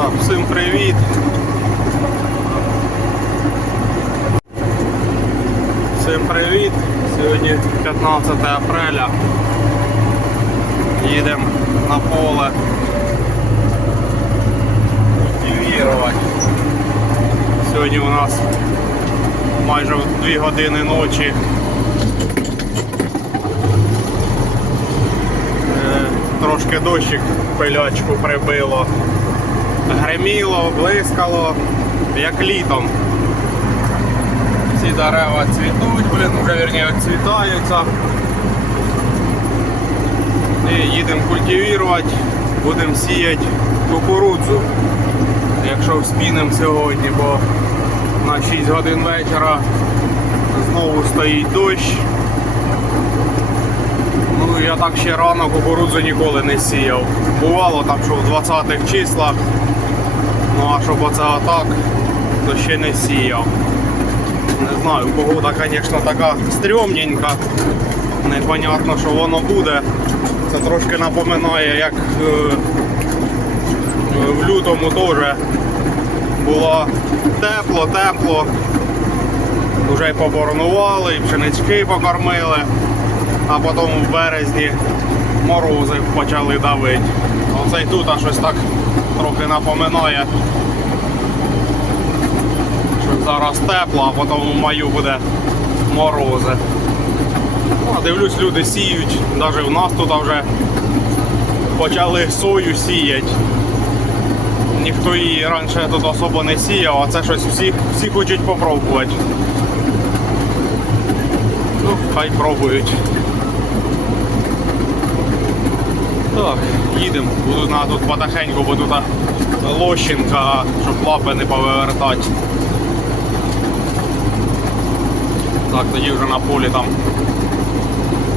Так, всім привіт. Всім привіт. Сьогодні 15 апреля. Їдемо на поле культивірувати. Сьогодні у нас майже в 2 години ночі. Е, Трошки дощик пилячку прибило. Греміло, блискало, як літом. Всі дерева цвітуть, блін, вже вірні цвітаються. І їдемо культивувати, будемо сіяти кукурудзу, якщо вспінемо сьогодні, бо на 6 годин вечора знову стоїть дощ. Ну я так ще рано кукурудзу ніколи не сіяв. Бувало там, що в 20-х числах, ну а щоб оце отак, то ще не сіяв. Не знаю, погода, звісно, така стрьомненька. Непонятно, що воно буде. Це трошки напоминає, як е, в лютому теж було тепло, тепло. Вже й поборонували, і пшенички покормили, а потім в березні морози почали давити. Оце й тут а щось так трохи напоминає що зараз тепло, а потім в маю буде морози. Ну, а дивлюсь, люди сіють, навіть в нас тут вже почали сою сіяти. Ніхто її раніше тут особо не сіяв, а це щось всі, всі хочуть попробувати. Ну, хай пробують. Так, їдемо. Буду треба тут потихеньку, бо тут лощинка, щоб лапи не повертати. Так, тоді вже на полі там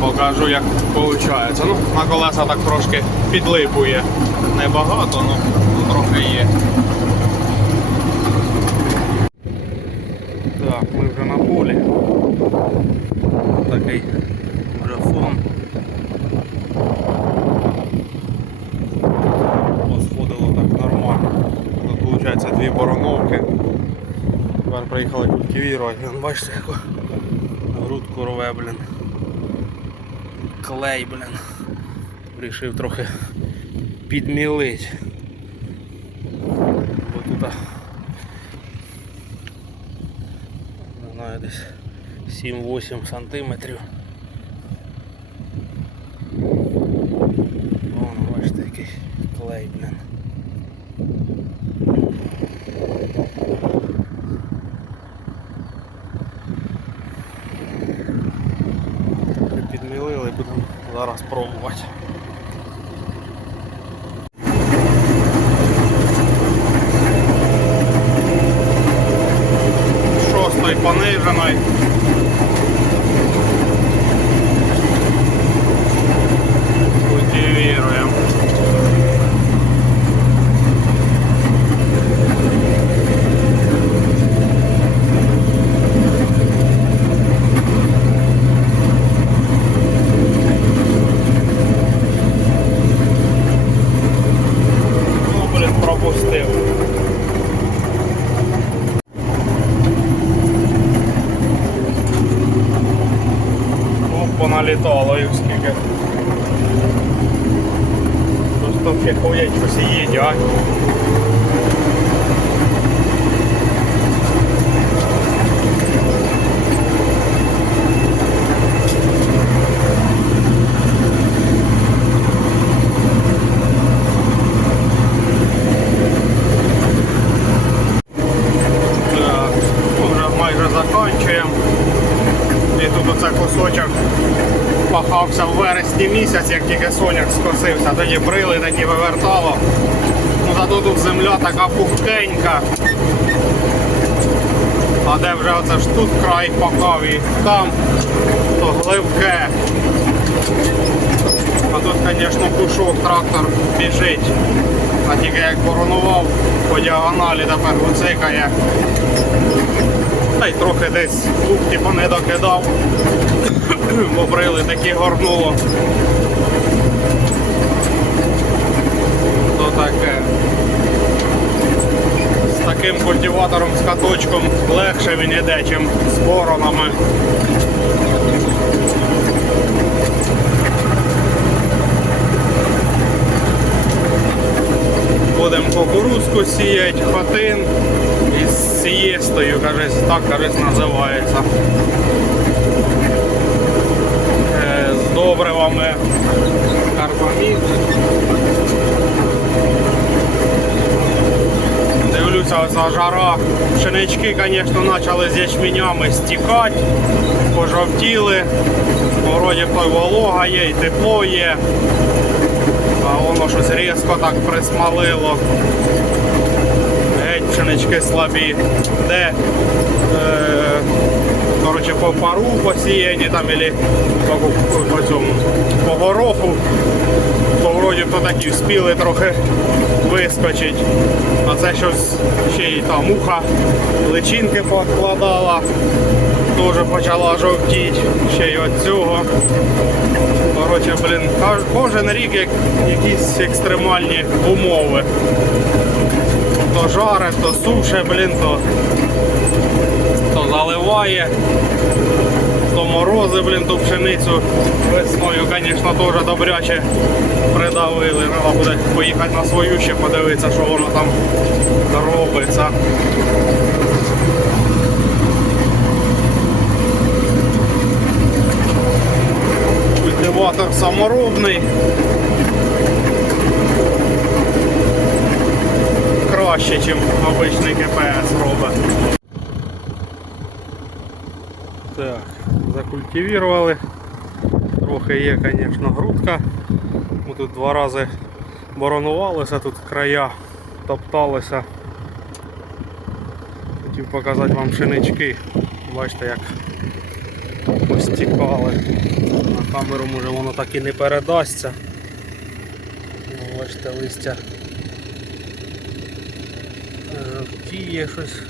покажу, як виходить. Ну, на колеса так трошки підлипує. Небагато, ну, ну трохи є. Так, ми вже на полі. Такий вже фон. Посходило так нормально. Тут виходить дві бороновки. Тепер культивірувати. Бачите, яку грудку рве, блін. Клей, блін. Рішив трохи підмілить. Бо тут не знаю, десь 7-8 сантиметрів. Вон, бачите, який клей, блін. Підмілили, будемо зараз пробувати. Просто всі ходять, щось і їдять. Так, вже майже закінчуємо. І тут оце кусочок пахався в вересні місяць, як тільки соняк скосився, тоді брили, такі вивертало. Ну зато тут земля така пухкенька. А де вже оце ж тут край пахав і там, то гливке. А тут, звісно, пушок трактор біжить. А тільки як боронував по діагоналі тепер гуцикає. Та й трохи десь лук типу не докидав. Обрили такі горнуло. То таке. таким культиватором з каточком легше він іде, чим з боронами. Будемо кукурузку сіяти, хатин із сієстою, кажись, так кажись, називається. Е, З добривами карбамід. Дивлюся, за жара. Пшенички, звісно, почали з ячменями стікати, пожовтіли. Вроді той волога є, і тепло є. А воно щось різко так присмалило. Геть пшенички слабі. Де е, коротше, по пару посіяні там или по, по, цьому по гороху, то вроді то такі вспіли трохи вискочить. А це щось ще й та муха личинки покладала, теж почала жовтіти, ще й від цього. Коротше, блін, кожен рік як якісь екстремальні умови. То жаре, то суше, блін, то заливає, то морози, блін, ту пшеницю весною, звісно, теж добряче придавили. Треба буде поїхати на свою ще подивитися, що воно там робиться. Культиватор саморобний. Краще, ніж обичний КПС робить. Так, закультивували. Трохи є, звісно, грудка. Ми тут два рази боронувалися, тут края топталися. Хотів показати вам пшенички. Бачите, як постікали. На камеру може воно так і не передасться. Бачите, листя жовтіє щось.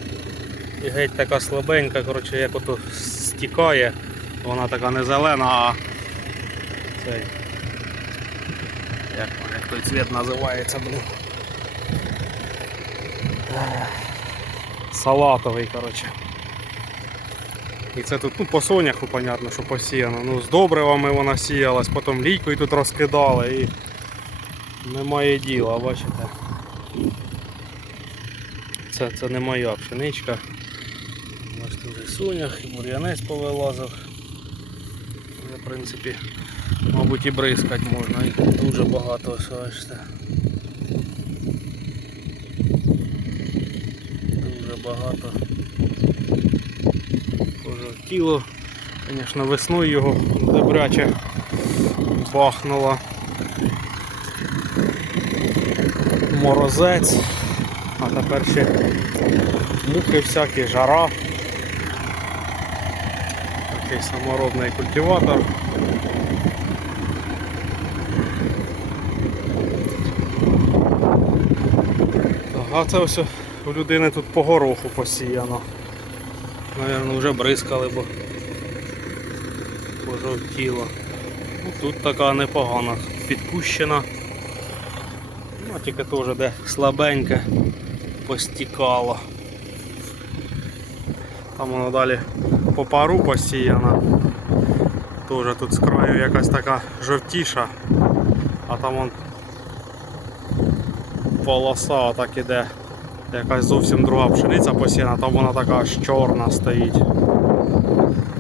І геть така слабенька, коротше, як ото стікає, вона така не зелена, а цей. Як, як той цвіт називається, блін. Салатовий, коротше. І це тут ну, по соняху, понятно, що посіяно. Ну, з добривами вона сіялась, потім лійкою тут розкидали і немає діла, бачите. Це, це не моя пшеничка. Сонях, і бур'янець повилазив. В принципі, мабуть і бризкати можна. І дуже багато ось. Дуже багато. Пожовтіло. Звісно, весною його добряче бахнуло. Морозець. А тепер ще мухи всякі, жара. Такий саморобний культиватор. А це ось у людини тут по гороху посіяно. Наверно, вже бризкали, бо пожовтіло. Ну, тут така непогана, підпущена. Ну, тільки теж де слабеньке постікало. Там воно далі по пару посіяна. Теж тут з краю якась така жовтіша, а там вон полоса отак іде. Якась зовсім друга пшениця посіяна, там вона така аж чорна стоїть.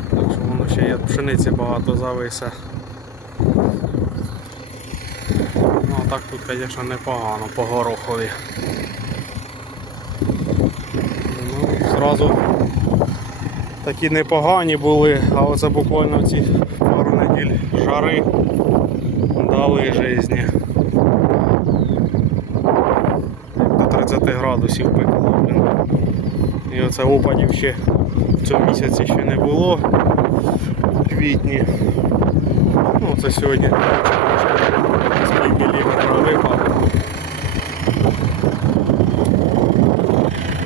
Так що воно ще є пшениці багато зависе. Ну а так тут, звісно, непогано по горохові. Ну, зразу такі непогані були, а оце буквально ці пару неділь жари дали житті. До 30 градусів пекло. І оце опадів ще в цьому місяці ще не було у квітні. Ну це сьогодні міліметра випав.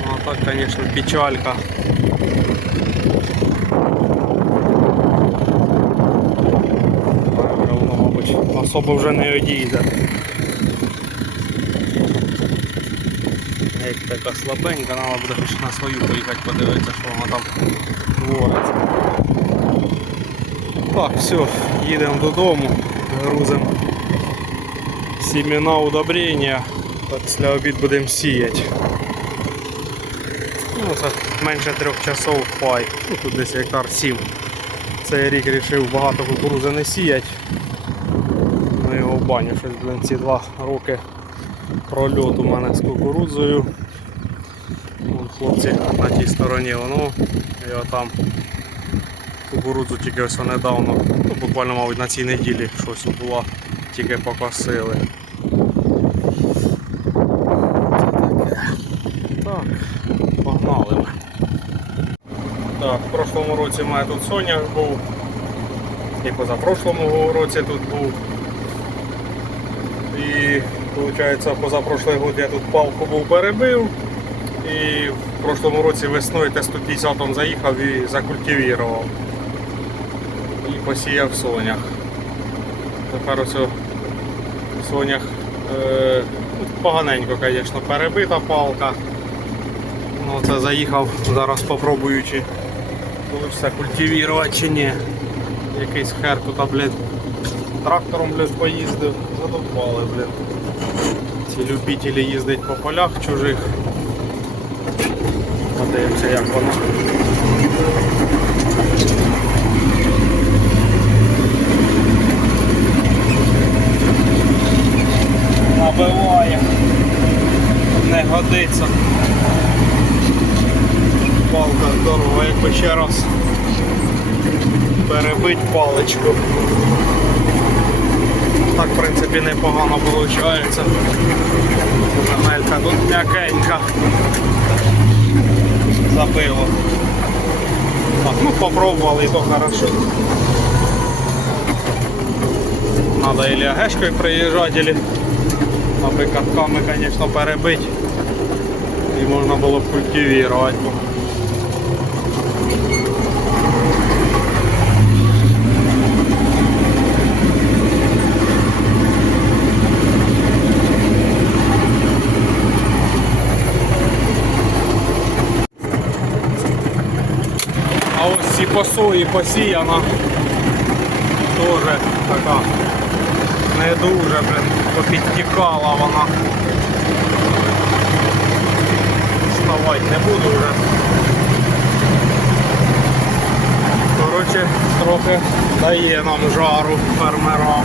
Ну а так, звісно, печалька. Воно, мабуть, особо вже не одійде. Геть така слабенька, треба буде хоч на свою поїхати подивитися, що вона там твориться. Так, все, їдемо додому, грузимо сімена удобрення. Після обід будемо сіяти. Ну, це менше трьох часов пай. Ну, тут десь гектар 7. Цей рік вирішив багато кукурузи не сіяти. Баню щось, блин, ці два роки прольот у мене з кукурудзою. Вон хлопці на тій стороні воно. І там кукурудзу тільки ось недавно, ну буквально, мабуть, на цій неділі щось була, тільки покосили. Так, погнали ми. Так, в прошлому році в мене тут Соняк був. І позапрошлому році тут був. І виходить, позапрошлий год я тут палку був перебив. І в прошлому році весною Т-150 заїхав і закультивував. І посіяв сонях. Тепер ось у сонях е, ну, поганенько, звісно, перебита палка. Ну це заїхав, зараз спробуючи, коли все культивувати чи ні. Якийсь хер тут, блядь, трактором блядь, поїздив, задовбали, блядь. Ці любителі їздять по полях чужих. Подивимося, як воно. Набиває. Не годиться. Палка здорова, якби ще раз перебить паличку. Принципі, непогано виходить. Земелька тут м'якенька. Забило. Так, ну попробували і то хорошо. Надо или агешкою приїжджати, или аби катками, звісно, перебити. І можна було б культивувати. А посої посіяна теж така не дуже, блин, попідтікала вона. Вставати не буду вже. Коротше, трохи дає нам жару фермерам.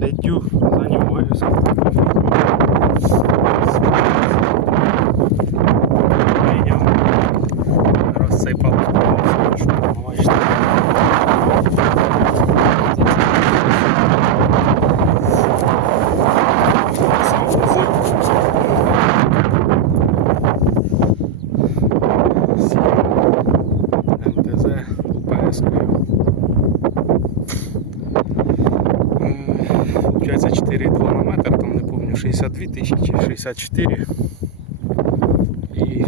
Сидю, займаюся. Boy, 54 і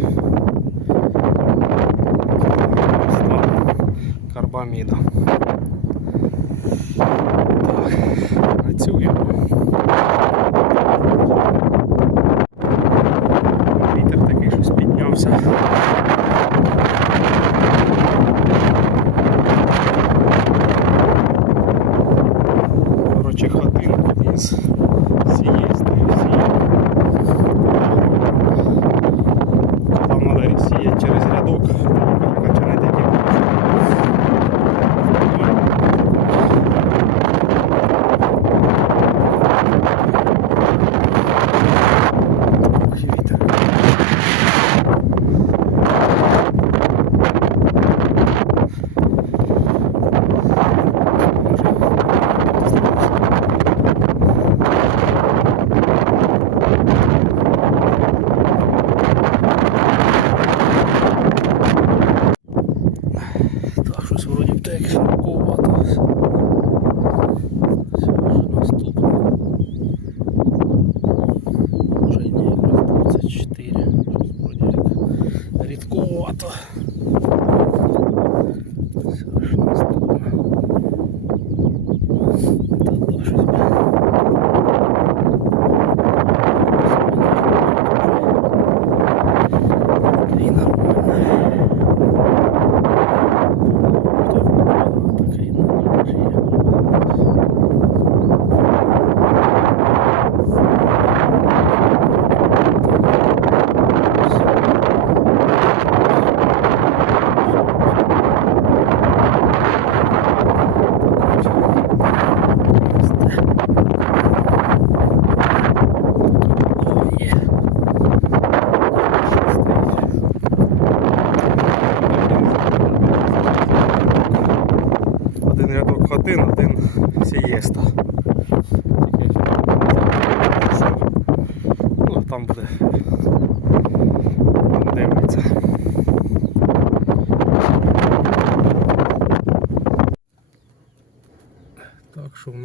карбамида.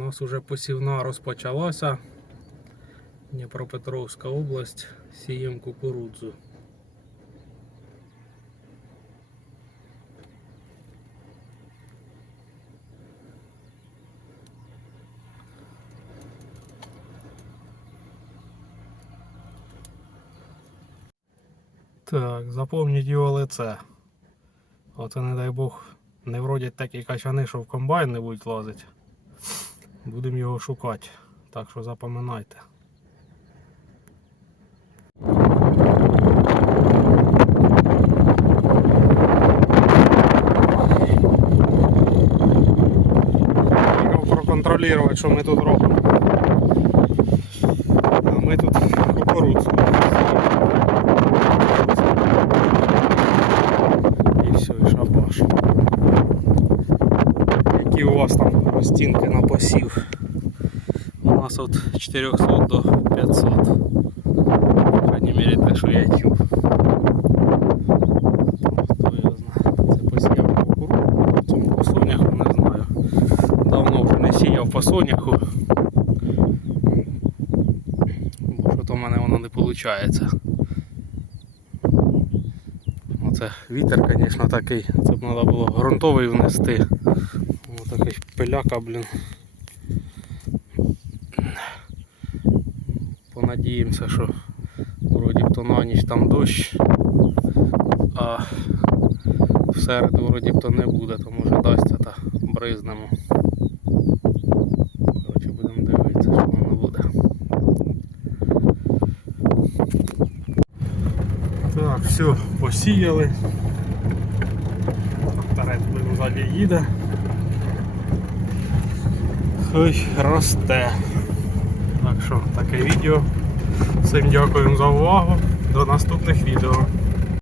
Нас уже посівна розпочалася. Дніпропетровська область, сієм кукурудзу. Так, запомніть його лице. Оце, не дай Бог, не вродять такі качани, що в комбайн не будуть лазити. Будемо його шукати. Так що запам'ятайте. Проконтролювати, що ми тут робимо. А ми тут кукурудзу. І все, і шабаш. Які у вас там розцінки на посів? У нас от 400 до 500. По крайней мере, те, що я чув. Це посіяв кукурудзу. Цьому по соняху не знаю. Давно вже не сіяв по. Бо що то в мене воно не виходить. Оце вітер, звісно, такий. Це б треба було ґрунтовий внести. Ось такий пиляка, блін. Понадіємося, що вроді б то на ніч там дощ, а в середу вроді б то не буде, то може дасться та бризнемо. Коротше, будемо дивитися, що воно буде. Так, все, посіяли. Вперед будемо ззаді їде. Хай росте. Так що таке відео. Всім дякуємо за увагу. До наступних відео.